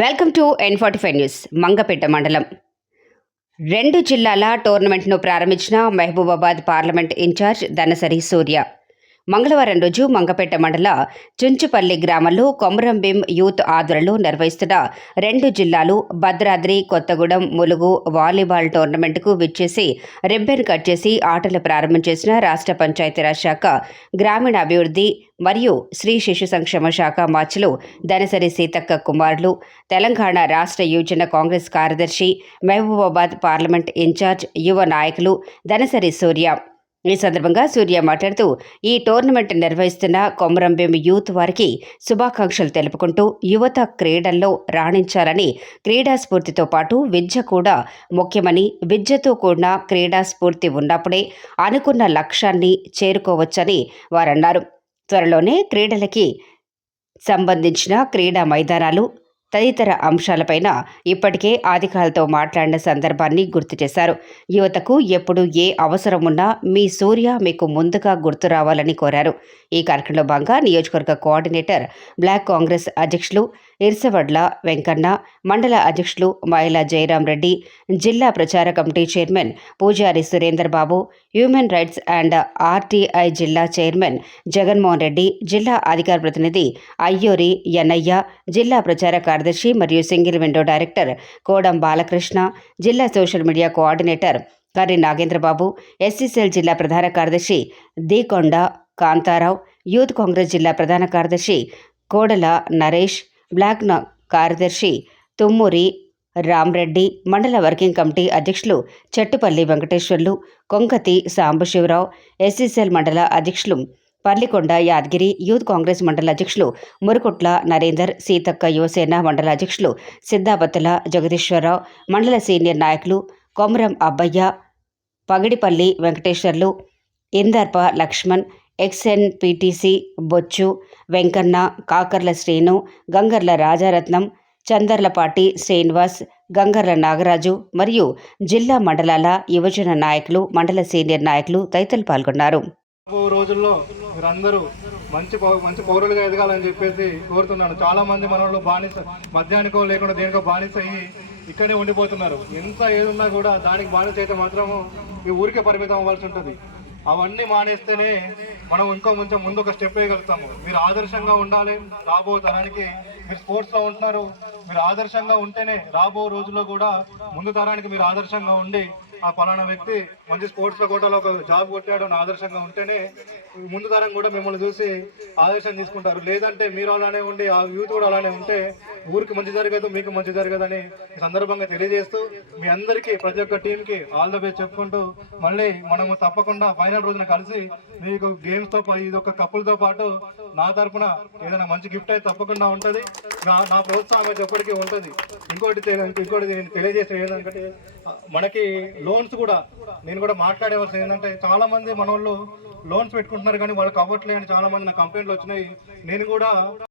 Welcome to N forty five news Mangapeta మండలం రెండు జిల్లాల టోర్నమెంట్ను ప్రారంభించిన మహబూబాబాద్ పార్లమెంట్ ఇన్ఛార్జ్ దనసరి సూర్య. మంగళవారం రోజు మంగపేట మండల చుంచుపల్లి గ్రామంలో కొమరంభీం యూత్ ఆధ్వర్యంలో నిర్వహిస్తున్న రెండు జిల్లాలు భద్రాద్రి కొత్తగూడెం ములుగు వాలీబాల్ టోర్నమెంట్కు విచ్చేసి రిబ్బన్ కట్ చేసి ఆటలు ప్రారంభం చేసిన రాష్ట్ర పంచాయతీరాజ్ శాఖ గ్రామీణాభివృద్ధి మరియు స్త్రీ శిశు సంక్షేమ శాఖ మార్చులు దనసరి సీతక్క కుమారులు తెలంగాణ రాష్ట్ర యువజన కాంగ్రెస్ కార్యదర్శి మహబూబాబాద్ పార్లమెంట్ ఇన్ఛార్జ్ యువ నాయకులు దనసరి సూర్య ఈ సందర్భంగా సూర్య మాట్లాడుతూ ఈ టోర్నమెంట్ నిర్వహిస్తున్న కొమరంభీం యూత్ వారికి శుభాకాంక్షలు తెలుపుకుంటూ యువత క్రీడల్లో రాణించాలని క్రీడా స్ఫూర్తితో పాటు విద్య కూడా ముఖ్యమని విద్యతో కూడిన క్రీడా స్ఫూర్తి ఉన్నప్పుడే అనుకున్న లక్ష్యాన్ని చేరుకోవచ్చని వారన్నారు. త్వరలోనే క్రీడలకి సంబంధించిన క్రీడా మైదానాలు తదితర అంశాలపైన ఇప్పటికే అధికారులతో మాట్లాడిన సందర్భాన్ని గుర్తు చేశారు. యువతకు ఎప్పుడు ఏ అవసరం ఉన్నా మీ సూర్య మీకు ముందుగా గుర్తు రావాలని కోరారు. ఈ కార్యక్రమంలో భాగంగా నియోజకవర్గ కోఆర్డినేటర్ బ్లాక్ కాంగ్రెస్ అధ్యక్షులు ఇర్సవడ్ల వెంకన్న మండల అధ్యక్షులు మాయల జయరాం రెడ్డి జిల్లా ప్రచార committee chairman Pujari Surender Babu human rights and RTI జిల్లా చైర్మన్ జగన్మోహన్ రెడ్డి జిల్లా అధికార ప్రతినిధి అయ్యూరి ఎన్నయ్య జిల్లా ప్రచార కార్యదర్శి మరియు single window director Kodam Balakrishna జిల్లా social media coordinator Karri Nagendrababu SCCL జిల్లా ప్రధాన కార్యదర్శి దీకొండ కాంతారావు యూత్ కాంగ్రెస్ జిల్లా ప్రధాన కార్యదర్శి కోడల నరేష్ బ్లాక్ కార్యదర్శి తుమ్మూరి రామ్రెడ్డి మండల వర్కింగ్ కమిటీ అధ్యక్షులు చెట్టుపల్లి వెంకటేశ్వర్లు కొంకతి సాంబశివరావు ఎస్సీసీఎల్ మండల అధ్యక్షులు పర్లికొండ యాదగిరి యూత్ కాంగ్రెస్ మండల అధ్యక్షులు మురుకుట్ల నరేందర్ సీతక్క యువసేన మండల అధ్యక్షులు సిద్ధాపతుల జగదీశ్వరరావు మండల సీనియర్ నాయకులు కొమరం అబ్బయ్య పగిడిపల్లి వెంకటేశ్వర్లు ఇందర్ప లక్ష్మణ్ ఎక్స్ఎన్పిటిసి బొచ్చు వెంకన్న కాకర్ల శ్రీను గంగర్ల రాజారత్నం చందర్లపాటి శ్రీనివాస్ గంగర్ల నాగరాజు మరియు జిల్లా మండలాల యువజన నాయకులు మండల సీనియర్ నాయకులు తదితరులు పాల్గొన్నారు. రోజుల్లో మీరందరూ మంచి మంచి పౌరులుగా ఎదగాలని చెప్పేసి కోరుతున్నాను. చాలా మంది మన బానిస మద్యానికో లేకుండా దేనికో బానిస అయ్యి ఇక్కడే ఉండిపోతున్నారు. ఎంత ఏదున్నా కూడా దానికి బానిస అయితే మాత్రము ఈ ఊరికే పరిమితం అవ్వాల్సి ఉంటుంది. అవన్నీ మానేస్తేనే మనం ఇంకో కొంచెం ముందు ఒక స్టెప్ వేయగలుగుతాము. మీరు ఆదర్శంగా ఉండాలి రాబో తరానికి మీరు స్పోర్ట్స్లో ఉంటున్నారు మీరు ఆదర్శంగా ఉంటేనే రాబో రోజుల్లో కూడా ముందు తరానికి మీరు ఆదర్శంగా ఉండి ఆ పలానా వ్యక్తి మంచి స్పోర్ట్స్లో కోటాలో ఒక జాబ్ కొట్టాడు అని ఆదర్శంగా ఉంటేనే ముందు తరం కూడా మిమ్మల్ని చూసి ఆదర్శం తీసుకుంటారు. లేదంటే మీరు అలానే ఉండి ఆ యూత్ కూడా అలానే ఉంటే ఊరికి మంచి జరగదు మీకు మంచి జరగదని ఈ సందర్భంగా తెలియజేస్తూ మీ అందరికీ ప్రతి ఒక్క టీంకి ఆల్ ద బెస్ట్ చెప్పుకుంటూ మళ్ళీ మనము తప్పకుండా ఫైనల్ రోజున కలిసి మీకు గేమ్స్తో ఇది ఒక కప్పులతో పాటు నా తరపున ఏదైనా మంచి గిఫ్ట్ అయితే తప్పకుండా ఉంటుంది. నా నా ప్రోత్సాహం అయితే ఎప్పటికీ ఉంటుంది. ఇంకోటి ఇంకోటి నేను తెలియజేసిన ఏంటంటే మనకి లోన్స్ కూడా నేను కూడా మాట్లాడేవాల్సింది ఏంటంటే చాలా మంది మన వాళ్ళు లోన్స్ పెట్టుకుంటున్నారు కానీ వాళ్ళకి అవ్వట్లేదు అని చాలా మంది నా కంప్లైంట్లు వచ్చినాయి. నేను కూడా